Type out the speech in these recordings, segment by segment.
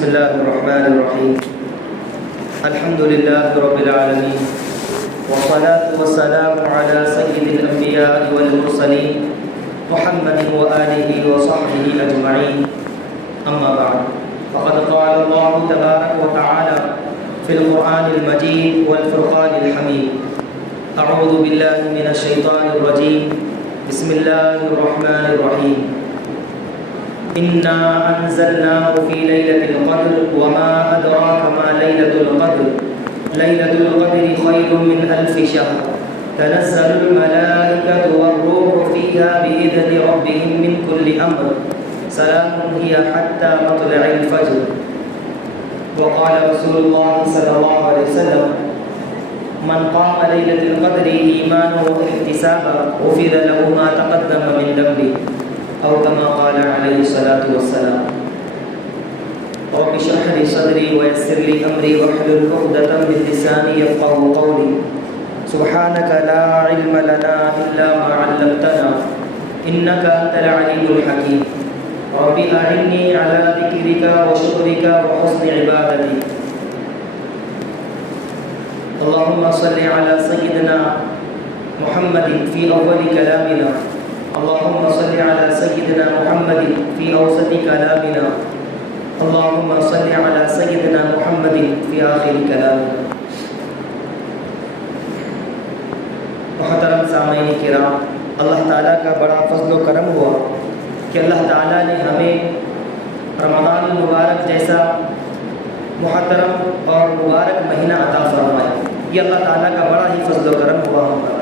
بسم الله الرحمن الرحيم. الحمد لله رب العالمين، والصلاة والسلام على سيد الأنبياء والمرسلين محمد وآله وصحبه أجمعين. أما بعد، فقد قال الله تبارك وتعالى في القرآن المجيد والفرقان الحميد: أعوذ بالله من الشيطان الرجيم، بسم الله الرحمن الرحيم. إنا أنزلناه في ليلة القدر وما أدراك ما ليلة القدر ليلة القدر خير من 1000 شهر تنزل الملائكة والروح فيها بإذن ربهم من كل أمر سلام هي حتى مطلع الفجر. وقال رسول الله صلى الله عليه وسلم: من قام ليلة القدر إيمانا واحتسابا غفر له ما تقدم من ذنبه، أو كما قال عليه الصلاة والسلام. رب اشرح لي صدري ويسر لي أمري واحلل عقدة من لساني يفقهوا قولي. سبحانك لا علم لنا إلا ما علمتنا إنك أنت العليم الحكيم. رب أعني على ذكرك وشكرك وحسن عبادتي. اللهم صل على سيدنا محمد في أول كلامنا، اللهم صل على سيدنا محمد في أوسط كلامنا، اللهم صل على سيدنا محمد في آخر كلامنا. محترم سامعین کرام، اللہ تعالیٰ کا بڑا فضل و کرم ہوا کہ اللہ تعالیٰ نے ہمیں رمضان المبارک جیسا محترم اور مبارک مہینہ عطا فرمایا. یہ اللہ تعالیٰ کا بڑا ہی فضل و کرم ہوا ہم پر.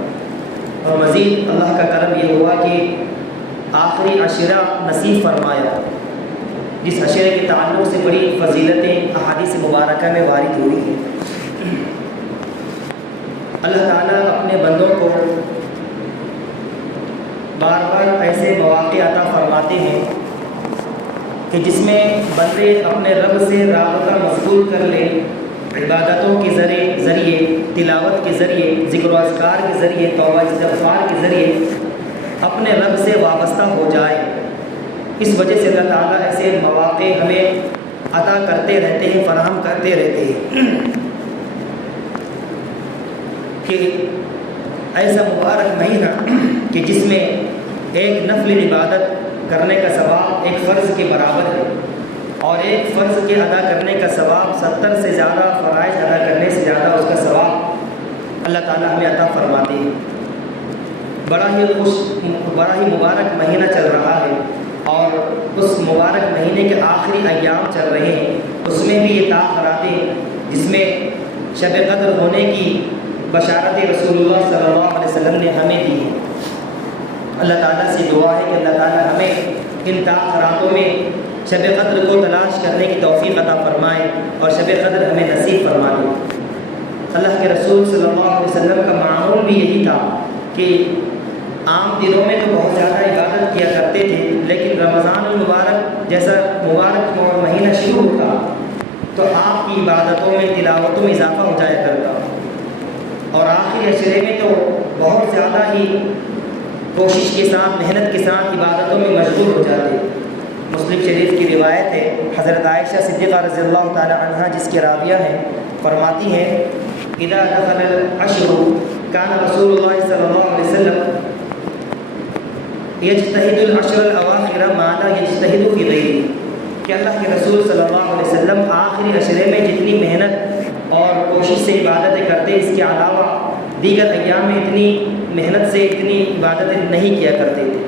اور مزید اللہ کا کرم یہ ہوا کہ آخری عشرہ نصیب فرمایا، جس عشرے کے تعلق سے بڑی فضیلتیں احادیث مبارکہ میں وارد ہوئی ہیں. اللہ تعالیٰ اپنے بندوں کو بار بار ایسے مواقع عطا فرماتے ہیں کہ جس میں بندے اپنے رب سے رابطہ مضبوط کر لیں، عبادتوں کے ذریعے، تلاوت کے ذریعے، ذکر و اذکار کے ذریعے، توبہ استغفار کے ذریعے اپنے رب سے وابستہ ہو جائے. اس وجہ سے اللہ تعالیٰ ایسے مواقع ہمیں عطا کرتے رہتے ہیں، فراہم کرتے رہتے ہیں کہ ایسا مبارک مہینہ کہ جس میں ایک نفل عبادت کرنے کا ثواب ایک فرض کے برابر ہے، اور ایک فرض کے ادا کرنے کا ثواب 70 سے زیادہ فرائض ادا کرنے سے زیادہ اس کا ثواب اللہ تعالیٰ ہمیں عطا فرماتے ہیں. بڑا ہی مبارک مہینہ چل رہا ہے، اور اس مبارک مہینے کے آخری ایام چل رہے ہیں. اس میں بھی یہ تاخیراتیں جس میں شب قدر ہونے کی بشارت رسول اللہ صلی اللہ علیہ وسلم نے ہمیں دی ہے. اللہ تعالیٰ سے دعا ہے کہ اللہ تعالیٰ ہمیں ان تاخیراتوں میں شب قدر کو تلاش کرنے کی توفیق عطا فرمائے اور شب قدر ہمیں نصیب فرما دے. اللہ کے رسول صلی اللہ علیہ وسلم کا معمول بھی یہی تھا کہ عام دنوں میں تو بہت زیادہ عبادت کیا کرتے تھے، لیکن رمضان المبارک جیسا مبارک مہینہ شروع ہوتا تو آپ کی عبادتوں میں، تلاوتوں میں اضافہ ہو جایا کرتا، اور آخری عشرے میں تو بہت زیادہ ہی کوشش کے ساتھ، محنت کے ساتھ عبادتوں میں مشغول ہو جاتے. مسلم شریف کی روایت ہے، حضرت عائشہ صدیقہ رضی اللہ تعالی عنہا جس کی راویہ ہیں، فرماتی ہیں: اذا دخل العشر كان رسول اللہ صلی اللہ علیہ وسلم یجتہد العشر الاواخر ما لا یجتہد فی غیرہ، کہ اللہ کے رسول صلی اللہ علیہ وسلم آخری عشرے میں جتنی محنت اور کوشش سے عبادتیں کرتے، اس کے علاوہ دیگر ایام میں اتنی محنت سے اتنی عبادتیں نہیں کیا کرتے تھے.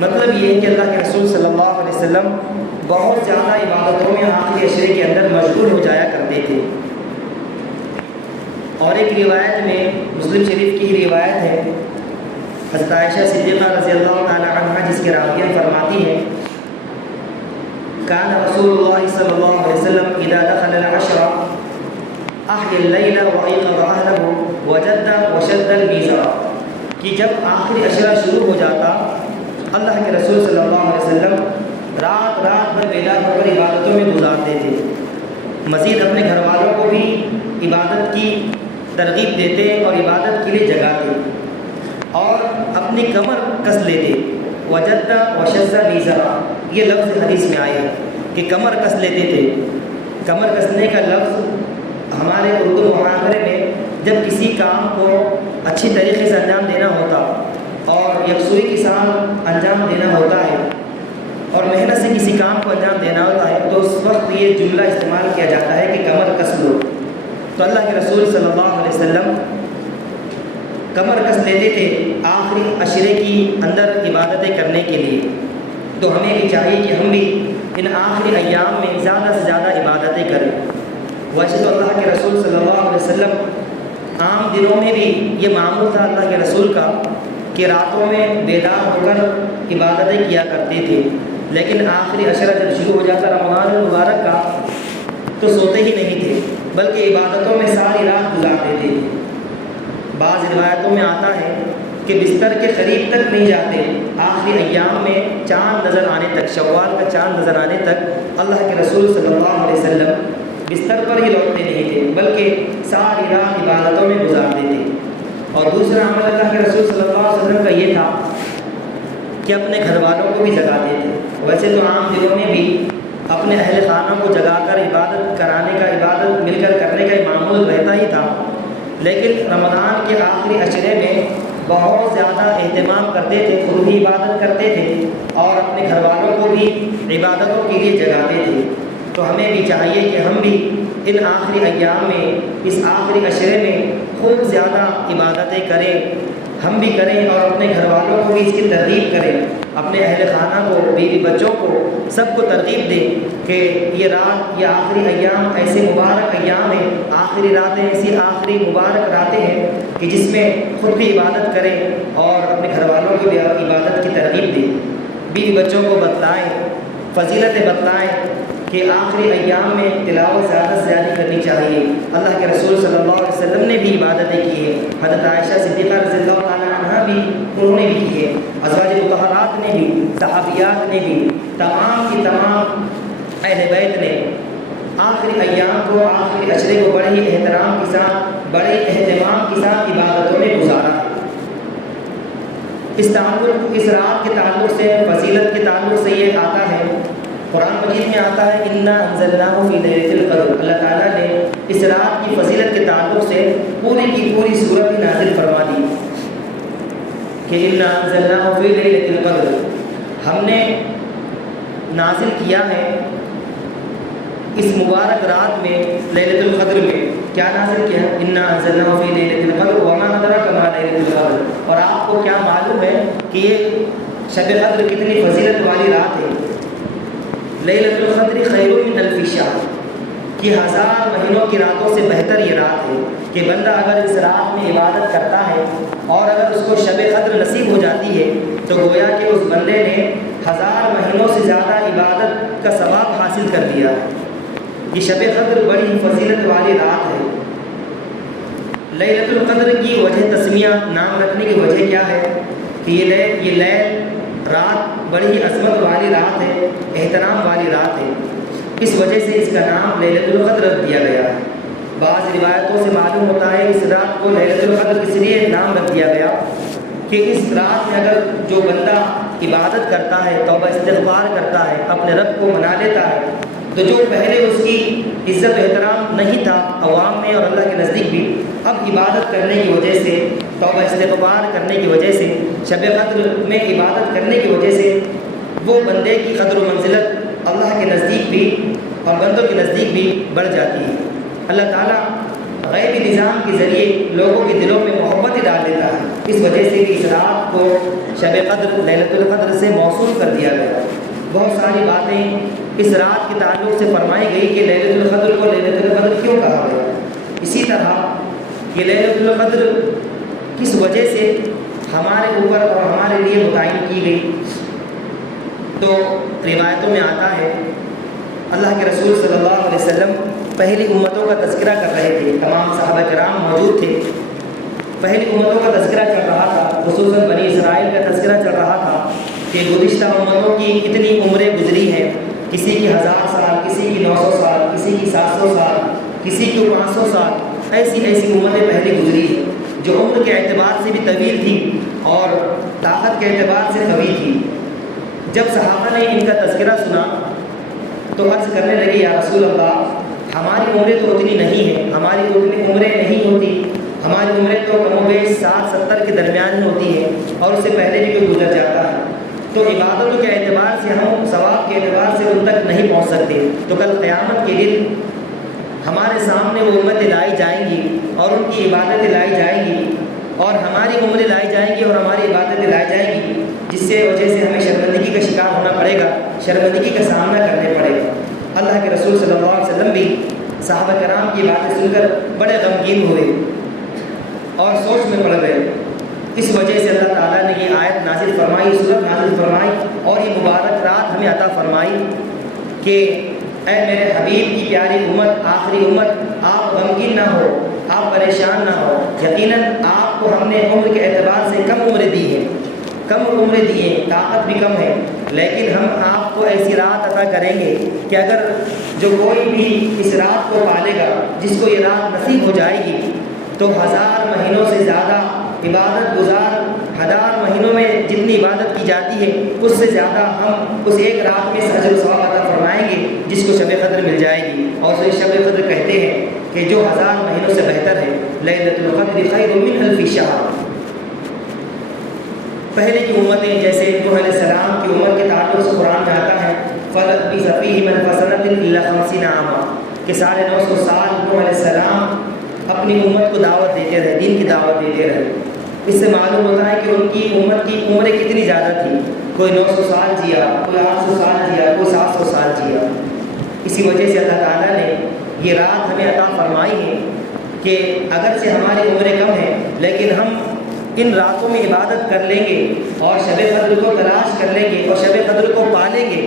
مطلب یہ ہے کہ اللہ کے رسول صلی اللہ علیہ وسلم بہت زیادہ عبادتوں میں آخری عشرے کے اندر مشغول ہو جایا کرتے تھے. اور ایک روایت میں، مسلم شریف کی ہی روایت ہے، حضرت عائشہ صدیقہ رضی اللہ تعالی عنہا جس کی راویہ فرماتی ہے: کان رسول اللہ صلی اللہ علیہ وسلم اذا دخل العشر احیا اللیل وایقظ اہلہ وجد وشد المیزار، کہ جب آخری عشرہ شروع ہو جاتا اللہ کے رسول صلی اللہ علیہ وسلم رات بھر بیدار ہو کر عبادتوں میں گزارتے تھے. مزید اپنے گھر والوں کو بھی عبادت کی ترغیب دیتے اور عبادت کے لیے جگاتے، اور اپنی کمر کس لیتے. وجد وشد میزار، یہ لفظ حدیث میں آئے ہیں کہ کمر کس لیتے تھے۔ کمر کسنے کا لفظ ہمارے اردو محاورے میں جب کسی کام کو اچھی طریقے سے انجام دینا ہوتا اور یکسوئی کے ساتھ انجام دینا ہوتا ہے اور محنت سے کسی کام کو انجام دینا ہوتا ہے تو اس وقت یہ جملہ استعمال کیا جاتا ہے کہ کمر کس لو۔ تو اللہ کے رسول صلی اللہ علیہ وسلم کمر کس لیتے تھے آخری عشرے کی اندر عبادتیں کرنے کے لیے۔ تو ہمیں بھی چاہیے کہ ہم بھی ان آخری ایام میں زیادہ سے زیادہ عبادتیں کریں۔ ویسے تو اللہ کے رسول صلی اللہ علیہ وسلم عام دنوں میں بھی یہ معمول تھا اللہ کے رسول کا کہ راتوں میں بیدار ہو کر عبادتیں کیا کرتے تھے، لیکن آخری عشرہ جب شروع ہو جاتا رمضان المبارک کا تو سوتے ہی نہیں تھے بلکہ عبادتوں میں ساری رات گزارتے تھے۔ بعض روایتوں میں آتا ہے کہ بستر کے قریب تک نہیں جاتے، آخری ایام میں چاند نظر آنے تک، شوال کا چاند نظر آنے تک اللہ کے رسول صلی اللہ علیہ وسلم بستر پر ہی لوٹتے نہیں تھے بلکہ ساری رات عبادتوں میں گزارتے تھے۔ اور دوسرا عمل اللہ کے رسول صلی اللہ علیہ وسلم کا یہ تھا کہ اپنے گھر والوں کو بھی جگاتے تھے۔ ویسے تو عام دنوں میں بھی اپنے اہل خانہ کو جگا کر عبادت کرانے کا، عبادت مل کر کرنے کا معمول رہتا ہی تھا، لیکن رمضان کے آخری عشرے میں بہت زیادہ اہتمام کرتے تھے، خود بھی عبادت کرتے تھے اور اپنے گھر والوں کو بھی عبادتوں کے لیے جگاتے تھے۔ تو ہمیں بھی چاہیے کہ ہم بھی ان آخری ایام میں، اس آخری عشرے میں خوب زیادہ عبادتیں کریں، ہم بھی کریں اور اپنے گھر والوں کو بھی اس کی ترغیب کریں، اپنے اہل خانہ کو، بیوی بچوں کو، سب کو ترغیب دیں کہ یہ رات، یہ آخری ایام ایسے مبارک ایام ہیں، آخری راتیں ایسی آخری مبارک راتیں ہیں کہ جس میں خود بھی عبادت کریں اور اپنے گھر والوں کی بھی عبادت کی ترغیب دیں، بیوی بچوں کو بتلائیں، فضیلتیں بتلائیں کہ آخری ایام میں تلاوت زیادہ سے زیادہ کرنی چاہیے۔ اللہ کے رسول صلی اللہ علیہ وسلم نے بھی عبادتیں کی ہیں، حضرت عائشہ صدیقہ رضی اللہ تعالیٰ عنہا بھی انہوں نے بھی کی ہے، ازواج مطہرات نے بھی، صحابیات نے بھی، تمام کی تمام اہل بیت نے آخری ایام کو، آخری عشرے کو بڑے ہی احترام کے ساتھ، بڑے اہتمام کے ساتھ عبادتوں میں گزارا ہے۔ اس رات کے تعلق سے، فضیلت کے تعلق سے یہ آتا ہے، قرآن مجید میں آتا ہے اِنَّا أَنزَلْنَاهُ فِي لَيْلَةِ الْقَدْرِ۔ اللہ تعالیٰ نے اس رات کی فضیلت کے تعلق سے پوری کی پوری سورت ہی نازل فرما دی کہ اِنَّا أَنزَلْنَاهُ فِي لَيْلَةِ الْقَدْرِ، ہم نے نازل کیا ہے اس مبارک رات میں، لیلۃ القدر میں۔ کیا نازل کیا ہے؟ اِنَّا أَنزَلْنَاهُ فِي لَيْلَةِ الْقَدْرِ وَمَا أَدْرَاكَ مَا لَيْلَةُ الْقَدْرِ۔ اور آپ کو کیا معلوم ہے کہ یہ شب قدر کتنی فضیلت والی رات ہے؟ لیلۃ القدر خیر من الف شہر، کہ 1000 مہینوں کی راتوں سے بہتر یہ رات ہے کہ بندہ اگر اس رات میں عبادت کرتا ہے اور اگر اس کو شب قدر نصیب ہو جاتی ہے تو گویا کہ اس بندے نے 1000 مہینوں سے زیادہ عبادت کا ثواب حاصل کر لیا۔ یہ شب قدر بڑی فضیلت والی رات ہے۔ لیلۃ القدر کی وجہ تسمیہ، نام رکھنے کی وجہ کیا ہے کہ یہ لیل رات بڑی ہی عظمت والی رات ہے، احترام والی رات ہے، اس وجہ سے اس کا نام لیلۃ القدر رکھ دیا گیا ہے۔ بعض روایتوں سے معلوم ہوتا ہے اس رات کو لیلۃ القدر اس لیے نام رکھ دیا گیا کہ اس رات میں اگر جو بندہ عبادت کرتا ہے، توبہ استغفار کرتا ہے، اپنے رب کو منا لیتا ہے، تو جو پہلے اس کی عزت و احترام نہیں تھا عوام میں اور اللہ کے نزدیک بھی، اب عبادت کرنے کی وجہ سے، توبہ استغفار کرنے کی وجہ سے، شب قدر میں عبادت کرنے کی وجہ سے وہ بندے کی قدر و منزلت اللہ کے نزدیک بھی اور بندوں کے نزدیک بھی بڑھ جاتی ہے۔ اللہ تعالیٰ غیبی نظام کے ذریعے لوگوں کے دلوں میں محبت ہی ڈال دیتا ہے، اس وجہ سے بھی اس رات کو شب قدر، لیلۃ القدر سے موصول کر دیا گیا۔ بہت ساری باتیں اس رات کے تعلق سے فرمائی گئی کہ لیلۃ القدر کو لیلۃ القدر کیوں کہا گیا۔ اسی طرح یہ لیلۃ القدر کس وجہ سے ہمارے اوپر اور ہمارے لیے متعین کی گئی، تو روایتوں میں آتا ہے اللہ کے رسول صلی اللہ علیہ وسلم پہلی امتوں کا تذکرہ کر رہے تھے، تمام صحابہ کرام موجود تھے، پہلی امتوں کا تذکرہ چل رہا تھا، خصوصاً بنی اسرائیل کا تذکرہ چل رہا تھا کہ گزشتہ امتوں کی کتنی عمریں گزری ہیں، کسی کی 1000 سال، کسی کی 900 سال، کسی کی 700 سال، کسی کی 500 سال، ایسی امتیں پہلے گزری ہیں جو عمر کے اعتبار سے بھی طویل تھی اور طاقت کے اعتبار سے قوی تھی۔ جب صحابہ نے ان کا تذکرہ سنا تو عرض کرنے لگے یا رسول اللہ ہماری عمریں تو اتنی نہیں ہیں، ہماری اتنی عمریں نہیں ہوتی، ہماری عمریں تو کم و بیش 60-70 کے درمیان ہی ہوتی ہے اور اس سے پہلے بھی کوئی گزر جاتا ہے، تو عبادتوں کے اعتبار سے ہم ثواب کے اعتبار سے ان تک نہیں پہنچ سکتے۔ تو کل قیامت کے دن ہمارے سامنے وہ امتیں لائی جائیں گی اور ان کی عبادتیں لائی جائیں گی اور ہماری عمریں لائی جائیں گی اور ہماری عبادتیں لائی جائیں گی، جس سے وجہ سے ہمیں شرمندگی کا شکار ہونا پڑے گا، شرمندگی کا سامنا کرنے پڑے گا۔ اللہ کے رسول صلی اللہ علیہ وسلم بھی صحابہ کرام کی باتیں سن کر بڑے غمگین ہوئے اور سوچ میں پڑ گئے۔ اس وجہ سے اللہ تعالیٰ نے یہ آیت نازل فرمائی، سورت نازل فرمائی اور یہ مبارک رات ہمیں عطا فرمائی کہ اے میرے حبیب کی پیاری امت، آخری امت، آپ غمگین نہ ہو، آپ پریشان نہ ہو۔ یقیناً آپ کو ہم نے عمر کے اعتبار سے کم عمریں دی ہیں، کم عمریں دی ہیں، طاقت بھی کم ہے، لیکن ہم آپ کو ایسی رات عطا کریں گے کہ اگر جو کوئی بھی اس رات کو پالے گا، جس کو یہ رات نصیب ہو جائے گی، تو 1000 مہینوں سے زیادہ عبادت گزار، 1000 مہینوں میں جتنی عبادت کی جاتی ہے اس سے زیادہ ہم اس ایک رات میں اجر و ثواب عطا فرمائیں گے، جس کو شب قدر مل جائے گی۔ اور اسے شب قدر کہتے ہیں کہ جو 1000 مہینوں سے بہتر ہے۔ لیلۃ القدر خیر من الف شہر۔ پہلے کی امتیں جیسے نوح علیہ السلام کی عمر کے تعلق سے قرآن میں آتا ہے فَلَبِثَ فِيهِمْ أَلْفَ سَنَةٍ إِلَّا 50 عاما، کہ 950 سال نوح علیہ السلام اپنی امت کو دعوت دیتے رہے، دین کی دعوت دیتے رہے۔ اس سے معلوم ہوتا ہے کہ ان کی امت کی عمریں کتنی زیادہ تھی، کوئی 900 سال جیا، کوئی 800 سال جیا، کوئی 700 سال جیا۔ اسی وجہ سے اللہ تعالیٰ نے یہ رات ہمیں عطا فرمائی ہے کہ اگرچہ ہماری عمریں کم ہیں لیکن ہم ان راتوں میں عبادت کر لیں گے اور شب قدر کو تلاش کر لیں گے اور شب قدر کو پالیں گے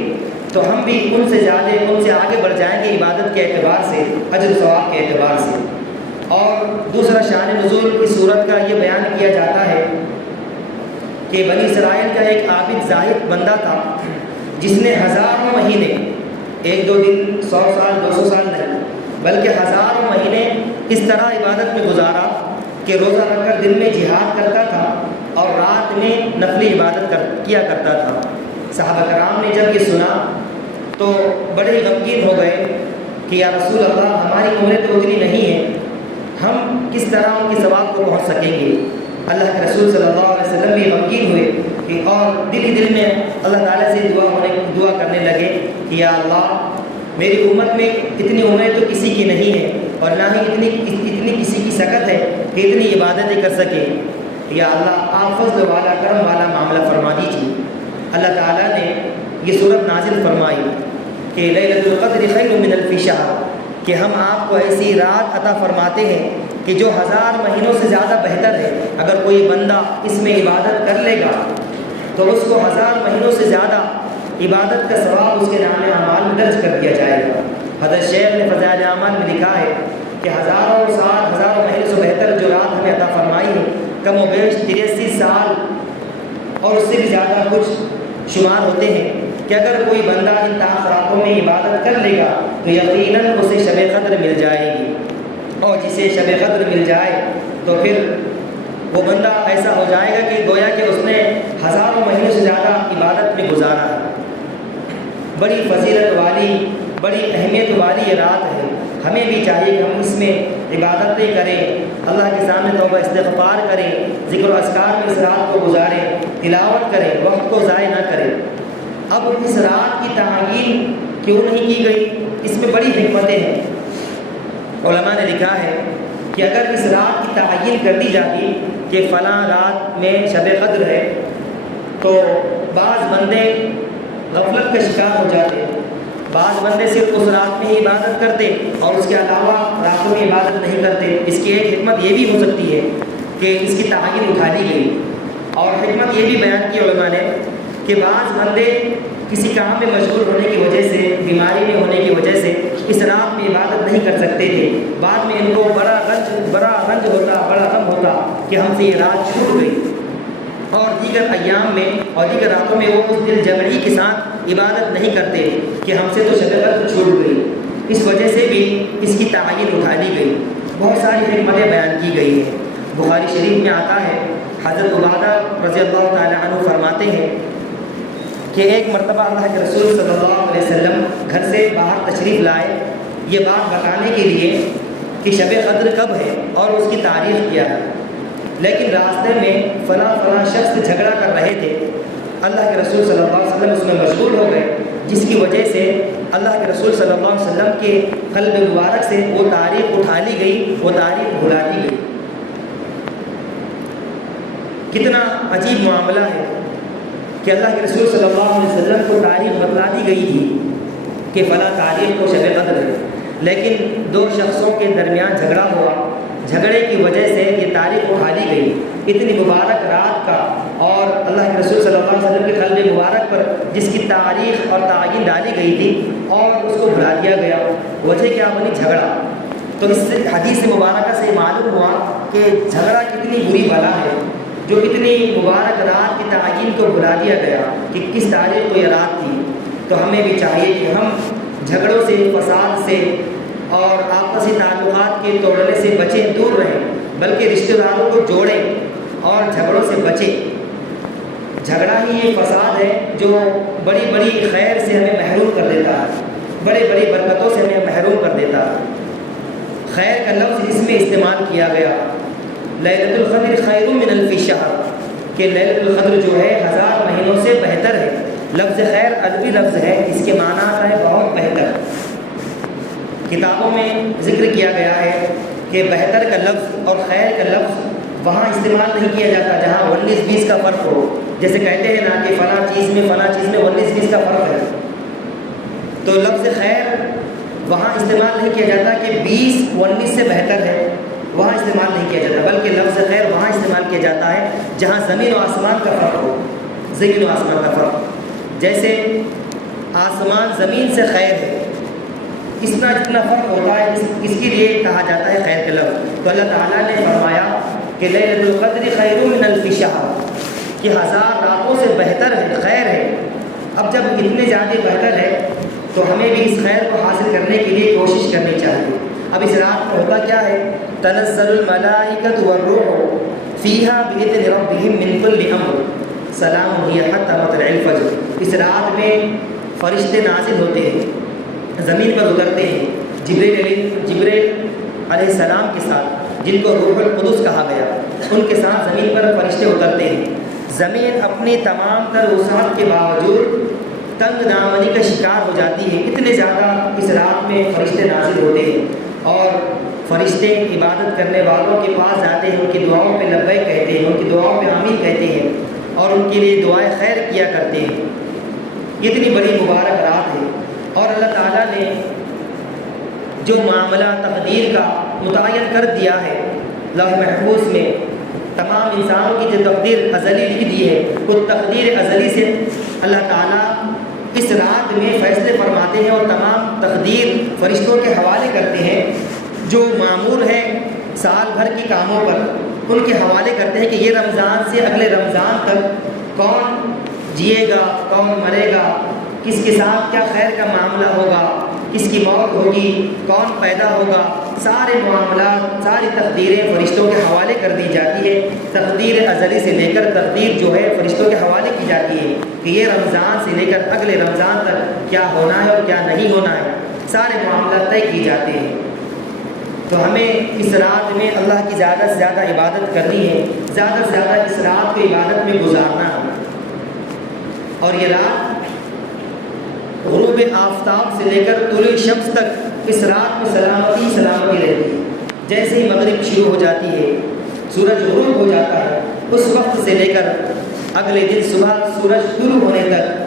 تو ہم بھی ان سے زیادہ، ان سے آگے بڑھ جائیں گے عبادت کے اعتبار سے، اجر و ثواب کے اعتبار سے۔ اور دوسرا شان نزول کی صورت کا یہ بیان کیا جاتا ہے کہ بنی اسرائیل کا ایک عابد زاہد بندہ تھا جس نے ہزاروں مہینے، 1-2 دن، 100 سال، 200 سال نہیں بلکہ ہزاروں مہینے اس طرح عبادت میں گزارا کہ روزہ رکھ کر دن میں جہاد کرتا تھا اور رات میں نفلی عبادت کیا کرتا تھا۔ صحابہ کرام نے جب یہ سنا تو بڑے غمگین ہو گئے کہ یا رسول اللہ ہماری عمریں تو اتنی نہیں ہیں، ہم کس طرح ان کے ثواب کو پہنچ سکیں گے۔ اللہ کے رسول صلی اللہ علیہ وسلم بھی غمگین ہوئے اور دل میں اللہ تعالیٰ سے دعا کرنے لگے کہ یا اللہ میری امت میں اتنی عمریں تو کسی کی نہیں ہے اور نہ ہی اتنی کسی کی سکت ہے کہ اتنی عبادتیں کر سکے۔ یا اللہ آپ فضل والا، کرم والا معاملہ فرما دیجیے۔ اللہ تعالیٰ نے یہ صورت نازل فرمائی کہ لیلۃ القدر خیر من الف شہر، کہ ہم آپ کو ایسی رات عطا فرماتے ہیں کہ جو 1000 مہینوں سے زیادہ بہتر ہے۔ اگر کوئی بندہ اس میں عبادت کر لے گا تو اس کو 1000 مہینوں سے زیادہ عبادت کا ثواب اس کے نام اعمال میں درج کر دیا جائے گا۔ حضرت شیخ نے فضائل اعمال میں لکھا ہے کہ ہزاروں سال، ہزاروں مہینے سے بہتر جو رات ہمیں عطا فرمائی ہے کم و بیش 83 سال اور اس سے بھی زیادہ کچھ شمار ہوتے ہیں کہ اگر کوئی بندہ ان راتوں میں عبادت کر لے گا تو یقیناً اسے شب قدر مل جائے گی، اور جسے شب قدر مل جائے تو پھر وہ بندہ ایسا ہو جائے گا کہ گویا کہ اس نے ہزاروں مہینوں سے زیادہ عبادت میں گزارا ہے۔ بڑی فضیلت والی، بڑی اہمیت والی یہ رات ہے۔ ہمیں بھی چاہیے کہ ہم اس میں عبادتیں کریں، اللہ کے سامنے توبہ استغفار کریں، ذکر و اذکار میں اس رات کو گزاریں، تلاوت کریں، وقت کو ضائع نہ کریں۔ اب اس رات کی تعیین کیوں نہیں کی گئی، اس میں بڑی حکمتیں ہیں۔ علماء نے لکھا ہے کہ اگر اس رات کی تعیین کر دی جاتی کہ فلاں رات میں شب قدر ہے تو بعض بندے غفلت کا شکار ہو جاتے، بعض بندے صرف اس رات میں ہی عبادت کرتے اور اس کے علاوہ راتوں میں عبادت نہیں کرتے۔ اس کی ایک حکمت یہ بھی ہو سکتی ہے کہ اس کی تعیین اٹھا لی گئی، اور حکمت یہ بھی بیان کی علماء نے کہ بعض بندے کسی کام میں مشغول ہونے کی وجہ سے، بیماری میں ہونے کی وجہ سے اس رات میں عبادت نہیں کر سکتے تھے، بعد میں ان کو بڑا رنج ہوتا، بڑا غم ہوتا کہ ہم سے یہ رات چھوٹ گئی، اور دیگر ایام میں اور دیگر راتوں میں وہ اس دل جمعی کے ساتھ عبادت نہیں کرتے کہ ہم سے تو شب قدر چھوٹ گئی۔ اس وجہ سے بھی اس کی تعیین اٹھا لی گئی۔ بہت ساری حکمتیں بیان کی گئی ہیں۔ بخاری شریف میں آتا ہے، حضرت عبادہ رضی اللہ تعالی عنہ فرماتے ہیں کہ ایک مرتبہ اللہ کے رسول صلی اللہ علیہ وسلم گھر سے باہر تشریف لائے یہ بات بتانے کے لیے کہ شب قدر کب ہے اور اس کی تاریخ کیا ہے، لیکن راستے میں فلاں شخص جھگڑا کر رہے تھے۔ اللہ کے رسول صلی اللہ علیہ وسلم اس میں مشغول ہو گئے، جس کی وجہ سے اللہ کے رسول صلی اللہ علیہ وسلم کے قلب مبارک سے وہ تاریخ اٹھا لی گئی، وہ تاریخ بھلا دی گئی۔ کتنا عجیب معاملہ ہے کہ اللہ کے رسول صلی اللہ علیہ وسلم کو تاریخ بتلا دی گئی تھی کہ فلاں تاریخ کو شب قدر ہے، لیکن دو شخصوں کے درمیان جھگڑا ہوا، جھگڑے کی وجہ سے یہ تاریخ اٹھا لی گئی۔ اتنی مبارک رات کا اور اللہ کے رسول صلی اللہ علیہ وسلم کے قلب مبارک پر جس کی تاریخ اور تعین ڈالی گئی تھی اور اس کو بھلا دیا گیا، وجہ کیا بنی؟ جھگڑا۔ تو اس سے حدیث مبارکہ سے معلوم ہوا کہ جھگڑا کتنی بری بلا ہے، جو اتنی مبارک رات کی تعین کو بھلا دیا گیا کہ کس تاریخ کو یہ رات تھی۔ تو ہمیں بھی چاہیے کہ ہم جھگڑوں سے، فساد سے اور آپسی تعلقات کے توڑنے سے بچیں، دور رہیں، بلکہ رشتہ داروں کو جوڑیں اور جھگڑوں سے بچیں۔ جھگڑا ہی یہ فساد ہے جو بڑی بڑی خیر سے ہمیں محروم کر دیتا ہے، بڑی بڑی برکتوں سے ہمیں محروم کر دیتا ہے۔ خیر کا لفظ اس میں استعمال کیا گیا، لیلۃ القدر خیر من الف شہر، کہ لیلۃ القدر جو ہے 1000 مہینوں سے بہتر ہے۔ لفظ خیر عربی لفظ ہے، اس کے معنی آتا ہے بہت بہتر۔ کتابوں میں ذکر کیا گیا ہے کہ بہتر کا لفظ اور خیر کا لفظ وہاں استعمال نہیں کیا جاتا جہاں 19-20 کا فرق ہو، جیسے کہتے ہیں نا کہ فلاں چیز میں 19-20 کا فرق ہے، تو لفظ خیر وہاں استعمال نہیں کیا جاتا کہ 20-19 سے بہتر ہے، وہاں استعمال نہیں کیا جاتا، بلکہ لفظ خیر وہاں استعمال کیا جاتا ہے جہاں زمین و آسمان کا فرق ہو، زمین و آسمان کا فرق۔ جیسے آسمان زمین سے خیر ہے، جتنا فرق ہوتا ہے اس کے لیے کہا جاتا ہے خیر کا لفظ۔ تو اللہ تعالیٰ نے فرمایا کہ لیلۃ القدر خیر من الف شہر، کہ 1000 راتوں سے بہتر ہے، خیر ہے۔ اب جب اتنے زیادہ بہتر ہے تو ہمیں بھی اس خیر کو حاصل کرنے کے لیے کوشش کرنی چاہیے۔ اب اس رات میں ہوتا کیا ہے؟ تنزل الملائکۃ والروح فیہا بإذن ربہم من کل امر سلام ہی حتی مطلع الفجر۔ اس رات میں فرشتے نازل ہوتے ہیں، زمین پر اترتے ہیں، جبریل علیہ السلام کے ساتھ، جن کو روح القدس کہا گیا، ان کے ساتھ زمین پر فرشتے اترتے ہیں۔ زمین اپنی تمام تر وسعت کے باوجود تنگ دامنی کا شکار ہو جاتی ہے، اتنے زیادہ اس رات میں فرشتے نازل ہوتے ہیں، اور فرشتے عبادت کرنے والوں کے پاس جاتے ہیں، ان کی دعاؤں پہ لبیک کہتے ہیں، ان کی دعاؤں پہ آمین کہتے ہیں اور ان کے لیے دعائیں خیر کیا کرتے ہیں۔ اتنی بڑی مبارک رات ہے، اور اللہ تعالیٰ نے جو معاملہ تقدیر کا متعین کر دیا ہے لوح محفوظ میں، تمام انسانوں کی جو تقدیر ازلی لکھ دی ہے، وہ تقدیر ازلی سے اللہ تعالیٰ اس رات میں فیصلے فرماتے ہیں اور تمام تقدیر فرشتوں کے حوالے کرتے ہیں، جو معمور ہیں سال بھر کے کاموں پر، ان کے حوالے کرتے ہیں کہ یہ رمضان سے اگلے رمضان تک کون جیے گا، کون مرے گا، کس کے ساتھ کیا خیر کا معاملہ ہوگا، کس کی موت ہوگی، کون پیدا ہوگا، سارے معاملات، ساری تقدیریں فرشتوں کے حوالے کر دی جاتی ہے۔ تقدیر ازلی سے لے کر تقدیر جو ہے فرشتوں کے حوالے کی جاتی ہے کہ یہ رمضان سے لے کر اگلے رمضان تک کیا ہونا ہے اور کیا نہیں ہونا ہے، سارے معاملات طے کی جاتے ہیں۔ تو ہمیں اس رات میں اللہ کی زیادہ سے زیادہ عبادت کرنی ہے، زیادہ سے زیادہ اس رات کو عبادت میں گزارنا ہے۔ اور یہ رات غروب آفتاب سے لے کر طلوع شمس تک اس رات میں سلامتی رہتی ہے۔ جیسے ہی مغرب شروع ہو جاتی ہے، سورج غروب ہو جاتا ہے، اس وقت سے لے کر اگلے دن صبح سورج طلوع ہونے تک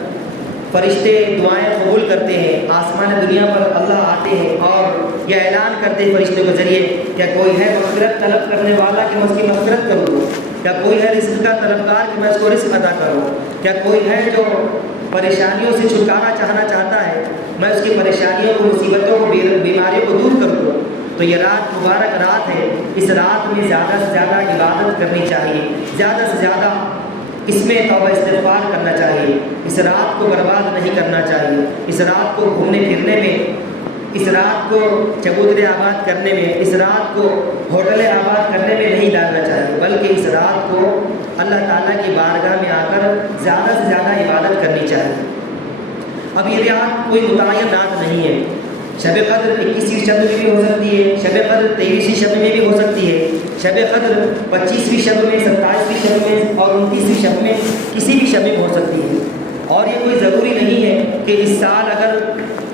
فرشتے دعائیں قبول کرتے ہیں، آسمان دنیا پر اللہ آتے ہیں اور یہ اعلان کرتے ہیں فرشتوں کے ذریعے، کیا کوئی ہے مغفرت طلب کرنے والا کہ میں اس کی مغفرت کروں، کیا کوئی ہے رزق کا طلبگار کہ میں اس کو رزق عطا کروں، کیا کوئی ہے جو پریشانیوں سے چھٹکارا چاہنا چاہتا ہے میں اس کی پریشانیوں کو، مصیبتوں کو، بیماریوں کو دور کر دوں۔ تو یہ رات مبارک رات ہے، اس رات میں زیادہ سے زیادہ عبادت کرنی چاہیے، زیادہ سے زیادہ اس میں توبہ استغفار کرنا چاہیے، اس رات کو برباد نہیں کرنا چاہیے، اس رات کو گھومنے پھرنے میں، اس رات کو چبوترے آباد کرنے میں، اس رات کو ہوٹلیں آباد کرنے میں نہیں ڈالنا چاہیے، بلکہ اس رات کو اللہ تعالیٰ کی بارگاہ میں آ کر زیادہ سے زیادہ عبادت کرنی چاہیے۔ اب یہ رات کوئی متعین رات نہیں ہے، شب قدر 21ویں شب میں بھی ہو سکتی ہے، شب قدر 23ویں شب میں بھی ہو سکتی ہے، شب قدر 25ویں شب میں، 27ویں شب میں اور 29ویں شب میں، کسی بھی شب میں ہو سکتی ہے۔ اور یہ کوئی ضروری نہیں ہے کہ اس سال اگر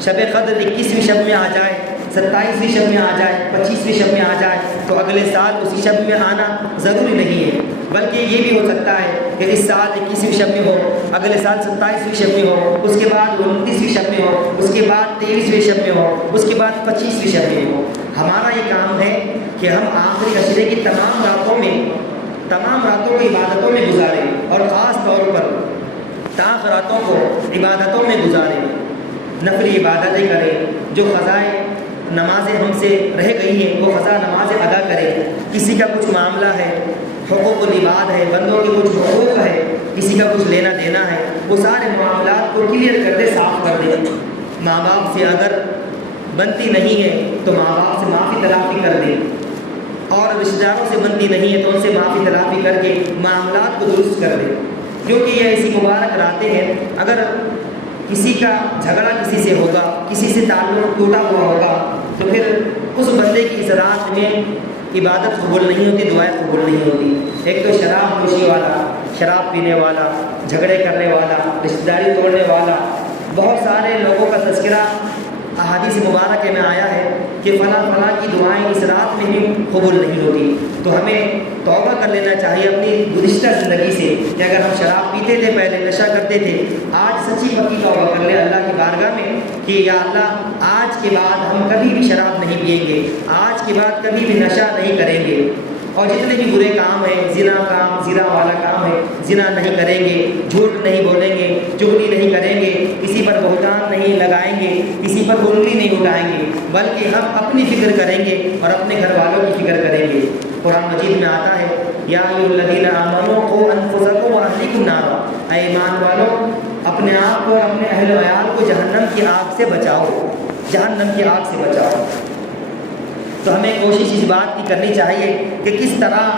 شب قدر 21ویں شب میں آ جائے، 27ویں شب میں آ جائے، 25ویں شب میں آ جائے تو اگلے سال اسی شب میں آنا ضروری نہیں ہے، بلکہ یہ بھی ہو سکتا ہے کہ اس سال 21ویں شب میں ہو، اگلے سال 27ویں شب میں ہو، اس کے بعد 29ویں شب میں ہو، اس کے بعد 23ویں شب میں ہو، اس کے بعد 25ویں شب میں ہو۔ ہمارا یہ کام ہے کہ ہم آخری عشرے کی تمام راتوں کو عبادتوں میں گزاریں، اور خاص طور پر تاخ راتوں کو عبادتوں میں گزاریں، نفلی عبادتیں کریں، جو قضائے نمازیں ہم سے رہ گئی ہیں وہ قضا نمازیں ادا کریں۔ کسی کا کچھ معاملہ ہے، حقوق العباد ہے، بندوں کے کچھ حقوق ہے، کسی کا کچھ لینا دینا ہے، وہ سارے معاملات کو کلیئر کر دے، صاف کر دے۔ ماں باپ سے اگر بنتی نہیں ہے تو ماں باپ سے معافی تلافی کر دے، اور رشتہ داروں سے بنتی نہیں ہے تو ان سے معافی تلافی کر کے معاملات کو درست کر دے، کیونکہ یہ ایسی مبارک راتیں ہیں اگر کسی کا جھگڑا کسی سے ہوگا، کسی سے تعلق ٹوٹا ہوا ہوگا تو پھر اس بندے کی اس رات میں عبادت قبول نہیں ہوتی، دعائیں قبول نہیں ہوتی۔ ایک تو شراب نوشی والا، شراب پینے والا، جھگڑے کرنے والا، رشتہ داری توڑنے والا، بہت سارے لوگوں کا تذکرہ احادیث مبارکہ میں آیا ہے کہ فلاں کی دعائیں اس رات میں بھی قبول نہیں ہوتی۔ تو ہمیں توبہ کر لینا چاہیے اپنی گزشتہ زندگی سے کہ اگر ہم شراب پیتے تھے، پہلے نشہ کرتے تھے، آج سچی پکی توبہ کر لیں اللہ کی بارگاہ میں کہ یا اللہ آج کے بعد ہم کبھی بھی شراب نہیں پئیں گے، آج کے بعد کبھی بھی نشہ نہیں کریں گے، اور جتنے بھی برے کام ہیں، زنا والا کام ہے، زنا نہیں کریں گے، جھوٹ نہیں بولیں گے، چغلی نہیں کریں گے، کسی پر بہتان نہیں لگائیں گے، کسی پر انگلی نہیں اٹھائیں گے، بلکہ ہم اپنی فکر کریں گے اور اپنے گھر والوں کی فکر کریں گے۔ قرآن مجید میں آتا ہے یا ایھا الذین آمنوا قوا انفسکم واہلیکم نارا، اے ایمان والو اپنے آپ کو اور اپنے اہل و عیال کو جہنم کی آگ سے بچاؤ، جہنم کی آگ سے بچاؤ۔ تو ہمیں کوشش اس بات کی کرنی چاہیے کہ کس طرح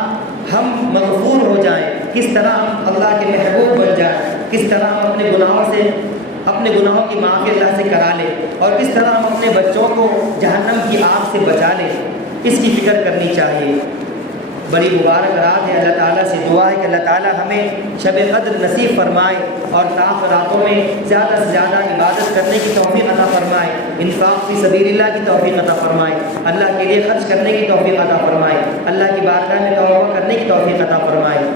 ہم مغفور ہو جائیں، کس طرح ہم اللہ کے محبوب بن جائیں، کس طرح ہم اپنے گناہوں کی معافی اللہ سے کرا لیں، اور کس طرح ہم اپنے بچوں کو جہنم کی آگ سے بچا لیں، اس کی فکر کرنی چاہیے۔ بڑی مبارک رات ہے، اللہ تعالیٰ سے دعا ہے کہ اللہ تعالیٰ ہمیں شب قدر نصیب فرمائے اور طاق راتوں میں زیادہ سے زیادہ عبادت کرنے کی توفیق عطا فرمائے، انفاق فی سبیل اللہ کی توفیق عطا فرمائے، اللہ کے لیے خرچ کرنے کی توفیق عطا فرمائے، اللہ کی بارگاہ میں توبہ کرنے کی توفیق عطا فرمائے۔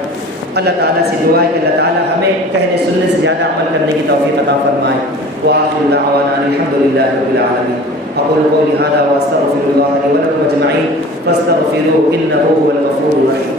اللہ تعالیٰ سے دعا ہے کہ اللہ تعالیٰ ہمیں کہنے سننے سے زیادہ عمل کرنے کی توفیق عطا فرمائے۔ وآخر دعوانا الحمد للہ رب العالمین۔ أقول قولي هذا وأستغفر الله لي ولكم أجمعين فاستغفروه إنه هو الغفور الرحيم۔